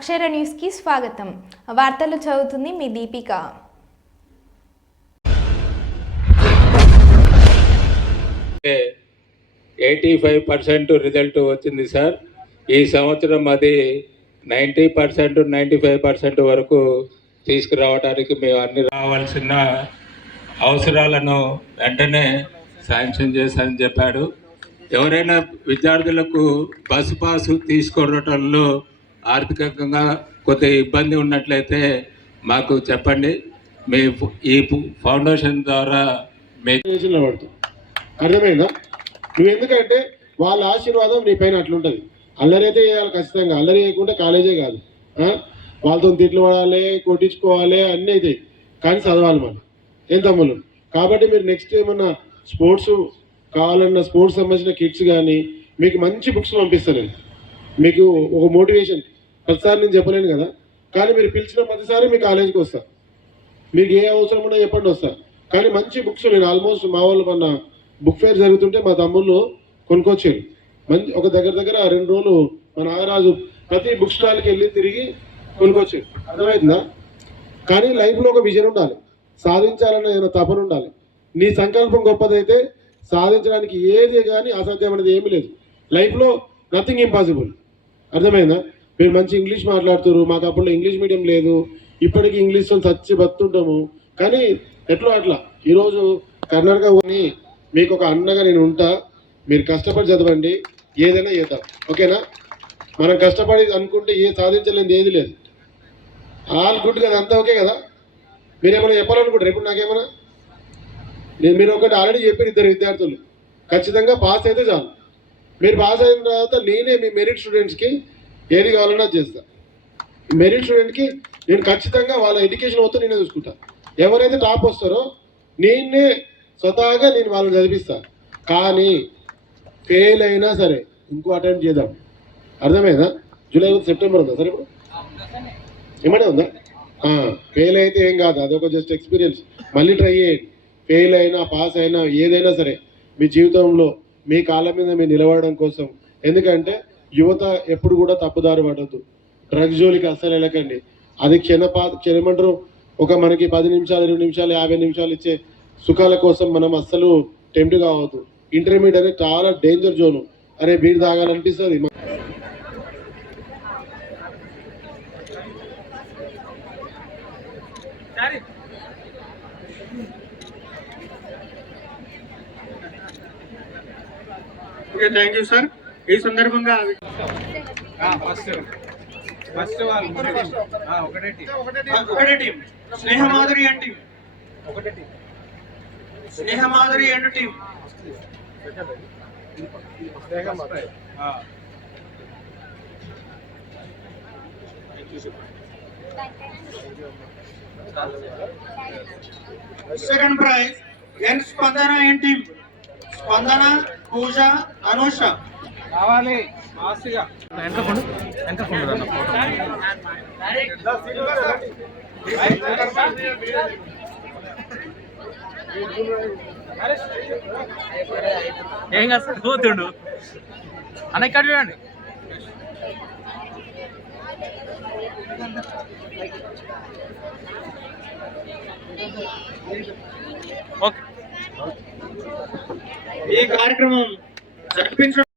అక్షర న్యూస్కి స్వాగతం. వార్తలు చదువుతుంది మీ Deepika. Eighty five percent result వచ్చింది సార్. ఈ సంవత్సరం అది ninety percent ninety five percent వరకు తీసుకురావడానికి మేము అన్ని రావాల్సిన అవసరాలను వెంటనే శాంక్షన్ చేశారని చెప్పాడు. ఎవరైనా విద్యార్థులకు బస్సు పాసు తీసుకురావటంలో ఆర్థికంగా కొద్ది ఇబ్బంది ఉన్నట్లయితే మాకు చెప్పండి. మీ ఈ ఫౌండేషన్ ద్వారా మీ స్టేషన్లో అర్థమైందా? నువ్వు ఎందుకంటే వాళ్ళ ఆశీర్వాదం నీ పైన అట్లుంటుంది. అల్లరి అయితే చేయాలి ఖచ్చితంగా. అల్లరి చేయకుండా కాలేజే కాదు. వాళ్ళతో తిట్లు పడాలి కొట్టించుకోవాలి అన్నీ అయితే కానీ చదవాలి మనం. ఏం తమ్ములు కాబట్టి మీరు నెక్స్ట్ ఏమన్నా స్పోర్ట్స్ కావాలన్న స్పోర్ట్స్ సంబంధించిన కిట్స్ కానీ మీకు మంచి బుక్స్ పంపిస్తాను నేను. మీకు ఒక మోటివేషన్ ప్రతిసారి నేను చెప్పలేను కదా. కానీ మీరు పిలిచిన ప్రతిసారి మీ కాలేజీకి వస్తా. మీకు ఏ అవసరం ఉన్నా చెప్పండి వస్తా. కానీ మంచి బుక్స్ నేను ఆల్మోస్ట్ మా వాళ్ళు మొన్న బుక్ ఫేర్ జరుగుతుంటే మా తమ్ముళ్ళు కొనుక్కొచ్చారు. మంచి ఒక దగ్గర దగ్గర రెండు రోజులు మన నాగరాజు ప్రతి బుక్ స్టాల్కి వెళ్ళి తిరిగి కొనుక్కొచ్చారు. అర్థమవుతుందా కానీ లైఫ్లో ఒక విజన్ ఉండాలి. సాధించాలన్న ఏదైనా తపన ఉండాలి. నీ సంకల్పం గొప్పదైతే సాధించడానికి ఏది కానీ అసాధ్యమైనది ఏమీ లేదు. లైఫ్లో నథింగ్ ఇంపాసిబుల్ అర్థమైందా? మీరు మంచి ఇంగ్లీష్ మాట్లాడుతున్నారు మాకు అప్పుడు ఇంగ్లీష్ మీడియం లేదు ఇప్పటికీ ఇంగ్లీష్తో చచ్చి బతుంటాము కానీ ఎట్లా అట్లా? ఈరోజు కర్ణాటక పోయి మీకు ఒక అన్నగా నేను ఉంటా మీరు కష్టపడి చదవండి ఏదైనా చేద్దాం. ఓకేనా? మనం కష్టపడి అనుకుంటే ఏ సాధించలేని ఏది లేదు. ఆల్ గుడ్ కదా అంతా ఓకే కదా? మీరేమైనా చెప్పాలనుకుంటారు? ఇప్పుడు నాకేమైనా? నేను మీరు ఒకటి ఆల్రెడీ చెప్పారు ఇద్దరు విద్యార్థులు. ఖచ్చితంగా పాస్ అయితే చాలు. మీరు పాస్ అయిన తర్వాత నేనే మీ మెరిట్ స్టూడెంట్స్కి ఏది కావాలన్నా చేస్తా. మెరిట్ స్టూడెంట్కి నేను ఖచ్చితంగా వాళ్ళ ఎడ్యుకేషన్ మొత్తం నేనే చూసుకుంటా. ఎవరైతే టాప్ వస్తారో నేనే స్వతహాగా నేను వాళ్ళని చదివిస్తా. కానీ ఫెయిల్ అయినా సరే ఇంకో అటెంప్ట్ చేద్దాం. అర్థమైందా? జూలై సెప్టెంబర్ ఉందా? సరే ఇప్పుడు? ఏమంటే ఉందా? ఫెయిల్ అయితే ఏం కాదు. అదొక జస్ట్ ఎక్స్పీరియన్స్ మళ్ళీ ట్రై చేయండి. ఫెయిల్ అయినా పాస్ అయినా ఏదైనా సరే మీ జీవితంలో మీ కాళ్ళ మీద మీరు నిలబడడం కోసం. ఎందుకంటే యువత ఎప్పుడు కూడా తప్పుదారి పడద్దు. డ్రగ్స్ జోలికి అస్సలు వెళ్ళకండి. అది క్షణపా క్షణమంటారు. ఒక మనకి పది నిమిషాలు ఇరవై నిమిషాలు యాభై నిమిషాలు ఇచ్చే సుఖాల కోసం మనం అస్సలు టెంప్ట్ కావద్దు. ఇంటర్మీడియట్ అనేది చాలా డేంజర్ జోను. అరే బీర్ తాగాలనిపిస్తుంది. ఓకే థ్యాంక్ యూ సార్ ఈ సందర్భంగా ఒకటే టీం ఒకటే team Sneha Madhuri and team ఒకటే team Sneha Madhuri and team ఆ. Second prize N Spandana and team స్పందన పూజ అనుష. రావాలి మాస్గా వెనకకుండా వెనకకుండా అన్న ఫోటో ఏం కాదు సార్ పోతుండు. అన్న ఇక్కడ చూడండి. ఓకే. ఈ కార్యక్రమం జరిపించడం